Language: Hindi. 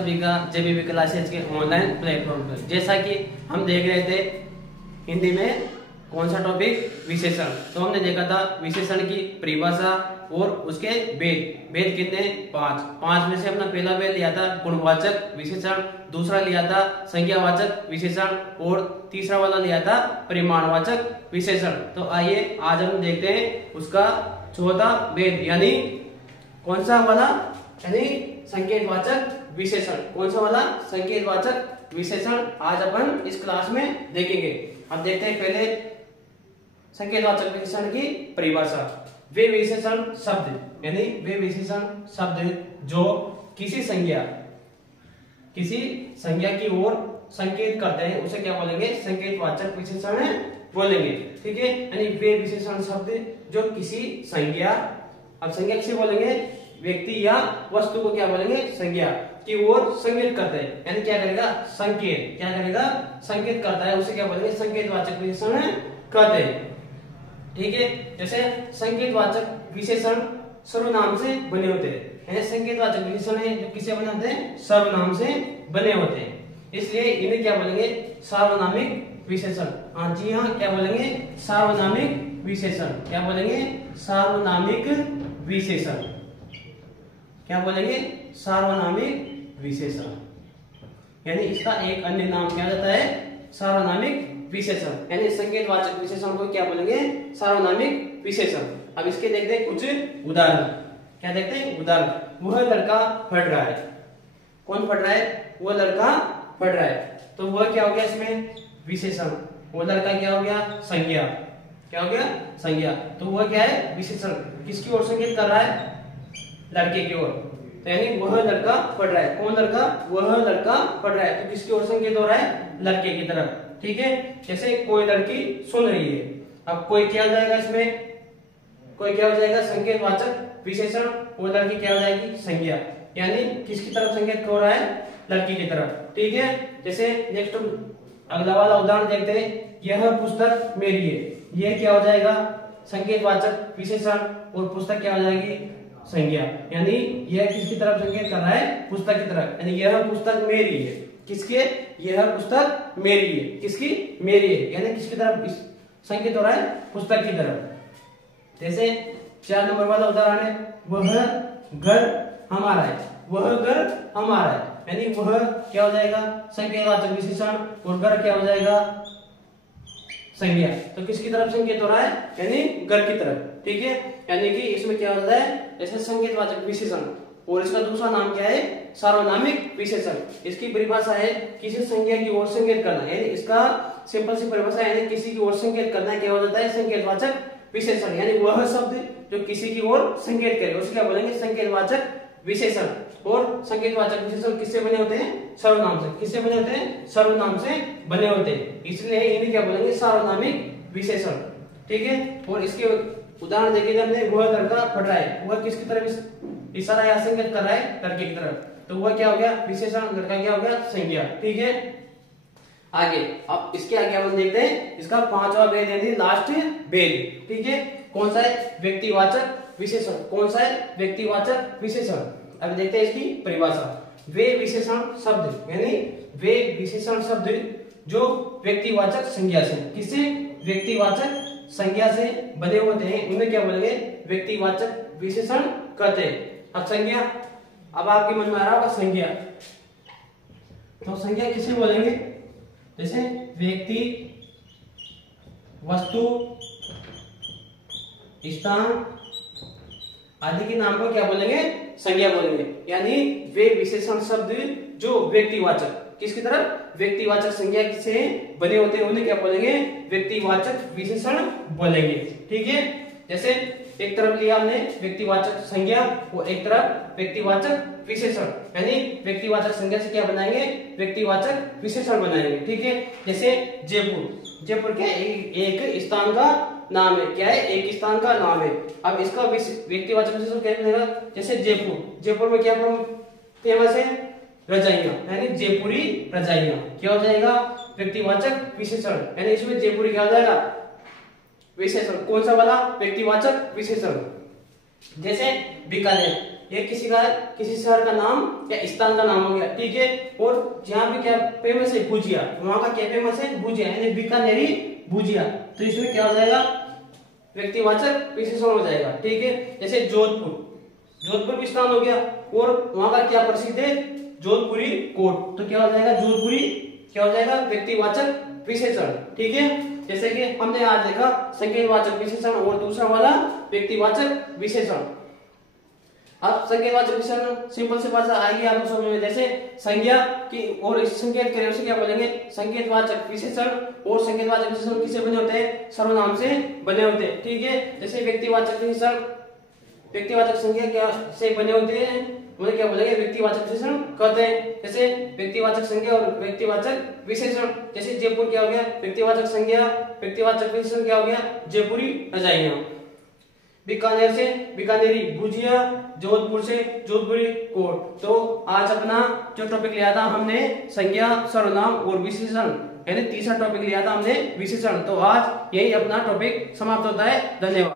सभी का जेबीबी क्लासेज के ऑनलाइन प्लेटफॉर्म पर। जैसा कि हम देख रहे थे हिंदी में कौन सा टॉपिक, विशेषण। तो हमने देखा था विशेषण की परिभाषा और उसके भेद। भेद कितने? 5 में से अपना पहला भेद लिया था गुणवाचक विशेषण, दूसरा लिया था संज्ञावाचक विशेषण और तीसरा वाला लिया था परिमाणवाचक विशेषण। तो आइए आज हम देखते हैं उसका चौथा भेद, यानी कौन सा वाला, यानी संकेतवाचक विशेषण। कौन सा वाला? संकेतवाचक विशेषण आज अपन इस क्लास में देखेंगे। अब देखते हैं पहले संकेतवाचक विशेषण की परिभाषा। वे विशेषण शब्द, यानी वे विशेषण शब्द जो किसी संज्ञा की ओर संकेत करते हैं उसे क्या बोलेंगे? संकेतवाचक विशेषण बोलेंगे। ठीक है, यानी वे विशेषण शब्द जो किसी संज्ञा, अब संज्ञा किसे बोलेंगे? व्यक्ति या वस्तु को क्या बोलेंगे? संज्ञा की ओर संकेत करते हैं, यानी क्या करेगा? संकेत। क्या करेगा? संकेत करता है, उसे क्या बोलेंगे? संकेतवाचक विशेषण कहते हैं। ठीक है, जैसे संकेतवाचक विशेषण सर्वनाम से बने होते हैं, यानी संकेतवाचक विशेषण है जो किसे बने होते हैं? सर्वनाम से बने होते हैं, इसलिए इन्हें क्या बोलेंगे? सार्वनामिक विशेषण। हाँ जी हाँ, क्या बोलेंगे? सार्वनामिक विशेषण। क्या बोलेंगे? सार्वनामिक विशेषण। क्या बोलेंगे? सार्वनामिक विशेषण, यानी इसका एक अन्य नाम क्या होता है? सार्वनामिक विशेषण। यानी संकेतवाचक विशेषण को क्या बोलेंगे? सार्वनामिक विशेषण। अब इसके देखते हैं कुछ उदाहरण। क्या देखते हैं? उदाहरण। वह लड़का पढ़ रहा है। कौन पढ़ रहा है? वो लड़का पढ़ रहा है। तो वह क्या हो गया इसमें? विशेषण। वो लड़का क्या हो गया? संज्ञा। क्या हो गया? संज्ञा। तो वह क्या है? विशेषण। किसकी ओर संकेत कर रहा है? लड़के की ओर। तो यानी वह लड़का पढ़ रहा है। कौन लड़का? वह लड़का पढ़ रहा है। तो किसकी ओर संकेत हो रहा है? लड़के की तरफ। ठीक है, जैसे कोई लड़की सुन रही है। अब कोई क्या हो जाएगा इसमें? कोई क्या हो जाएगा? संकेतवाचक विशेषण। वो लड़की क्या हो जाएगी? संज्ञा। यानी किसकी तरफ संकेत हो रहा है? लड़की की तरफ। ठीक है, जैसे नेक्स्ट अगला वाला उदाहरण देखते हैं। यह पुस्तक मेरी है। यह क्या हो जाएगा? संकेतवाचक विशेषण और पुस्तक क्या हो जाएगी? संज्ञा। यानी यह किसकी तरफ संकेत कर रहा है? पुस्तक की तरफ। यानी यह पुस्तक मेरी है। किसके? यह पुस्तक मेरी है। किसकी? मेरी है। यानी किसकी तरफ संकेत हो रहा है? पुस्तक की तरफ। जैसे 4 नंबर वाला उदाहरण है। वह घर हमारा है। वह घर हमारा है, यानी वह क्या हो जाएगा? संकेतवाचक विशेषण और घर क्या हो जाएगा? संज्ञा। तो किसकी तरफ संकेत हो रहा है? यानी घर की तरफ। ठीक है, यानी कि इसमें क्या होता है? जैसे संकेतवाचक विशेषण और इसका दूसरा नाम क्या है? सार्वनामिक विशेषण। इसकी परिभाषा है किसी संज्ञा की ओर संकेत करना, यानी इसका सिंपल सी परिभाषा है किसी की ओर संकेत करना क्या हो जाता है? संकेतवाचक विशेषण। यानी वह शब्द जो किसी की ओर संकेत करे उसे क्या बोलेंगे? संकेतवाचक विशेषण। और संकेतवाचक विशेषण किससे बने होते हैं? सर्वनाम से। किससे बने होते हैं? सर्वनाम से बने होते हैं, इसलिए इन्हें क्या बोलेंगे? सार्वनामिक विशेषण। ठीक है, और इसके उदाहरण देखिए हमने। वह लड़का पढ़ रहा है। वह किसकी तरफ इशारा या संकेत कर रहा है? लड़के की तरफ। तो वह क्या हो गया? विशेषण। लड़का क्या हो गया? संज्ञा। ठीक है, आगे अब इसके आगे अपन देखते हैं इसका 5वां भेद, यानी लास्ट भेद। ठीक है, कौन सा है? व्यक्तिवाचक विशेषण। कौन सा है? व्यक्तिवाचक विशेषण। अब देखते हैं इसकी परिभाषा। वे विशेषण शब्द, यानी वे विशेषण शब्द जो व्यक्तिवाचक संज्ञा से, किससे? व्यक्तिवाचक संज्ञा से बने होते हैं, उन्हें क्या बोलेंगे? व्यक्तिवाचक विशेषण कहते हैं। अब संज्ञा, अब आपके मन में आ रहा होगा संज्ञा। तो संज्ञा किसे बोलेंगे? जैसे व्यक्ति, वस्तु, स्थान आदि के नाम को क्या बोलेंगे? संज्ञा बोलेंगे। यानी वे विशेषण शब्द जो व्यक्तिवाचक, किसकी तरफ? व्यक्तिवाचक संज्ञा से बने होते हैं, उन्हें क्या बोलेंगे? व्यक्तिवाचक विशेषण बोलेंगे। ठीक है, जैसे एक तरफ लिया हमने व्यक्तिवाचक संज्ञा और एक तरफ व्यक्तिवाचक विशेषण, यानी व्यक्तिवाचक संज्ञा से क्या बनाएंगे? व्यक्तिवाचक विशेषण बनाएंगे। ठीक है, जैसे जयपुर। जयपुर क्या? एक स्थान का नाम है। क्या है? एक स्थान का नाम है। अब इसका व्यक्तिवाचक विशेषण क्या बनेगा? जैसे जयपुर। जयपुर में क्या फेमस है? रजाइयां, यानी जयपुरी रजाइयां। क्या हो जाएगा? व्यक्तिवाचक विशेषण। यानी इसमें जयपुरी क्या हो जाएगा? विशेषण। कौन सा वाला? व्यक्तिवाचक विशेषण। जैसे बीकानेर। ये किसी शहर का नाम या स्थान का नाम हो गया, ठीक है। और जहाँ भी क्या फेमस है, भुजिया, वहां का क्या फेमस है, भुजिया, यानी बीकानेरी भुजिया। तो इसमें क्या हो जाएगा, व्यक्तिवाचक विशेषण हो जाएगा, ठीक है। जैसे जोधपुर भी स्थान हो गया, और वहां का क्या प्रसिद्ध है, जोधपुरी कोट, तो क्या हो जाएगा, जोधपुरी क्या हो जाएगा, व्यक्तिवाचक विशेषण, ठीक है। जैसे कि हमने आज देखा संकेतवाचक विशेषण और दूसरा वाला व्यक्तिवाचक विशेषण। अब संकेतवाचक विशेषण सिंपल से भाषा आएगी आपको समझ में, जैसे संज्ञा की और संकेत करें उसे क्या बोलेंगे, संकेतवाचक विशेषण। और संकेतवाचक विशेषण किससे बने होते हैं, सर्वनाम से बने होते हैं, ठीक है। जैसे व्यक्तिवाचक विशेषण व्यक्तिवाचक संज्ञा क्या से बने होते हैं, उन्हें क्या बोलेंगे, व्यक्तिवाचक विशेषण कहते हैं। जैसे व्यक्तिवाचक संज्ञा और व्यक्तिवाचक विशेषण, जैसे जयपुर क्या हो गया, व्यक्तिवाचक संज्ञा, व्यक्तिवाचक विशेषण क्या हो गया, जयपुरी रजाइयां। बीकानेर से बीकानेरी भुजिया, जोधपुर से जोधपुरी कोट। तो आज अपना जो टॉपिक लिया था हमने संज्ञा, सर्वनाम और विशेषण, यानी तीसरा टॉपिक लिया था हमने विशेषण। तो आज यही अपना टॉपिक समाप्त होता है। धन्यवाद।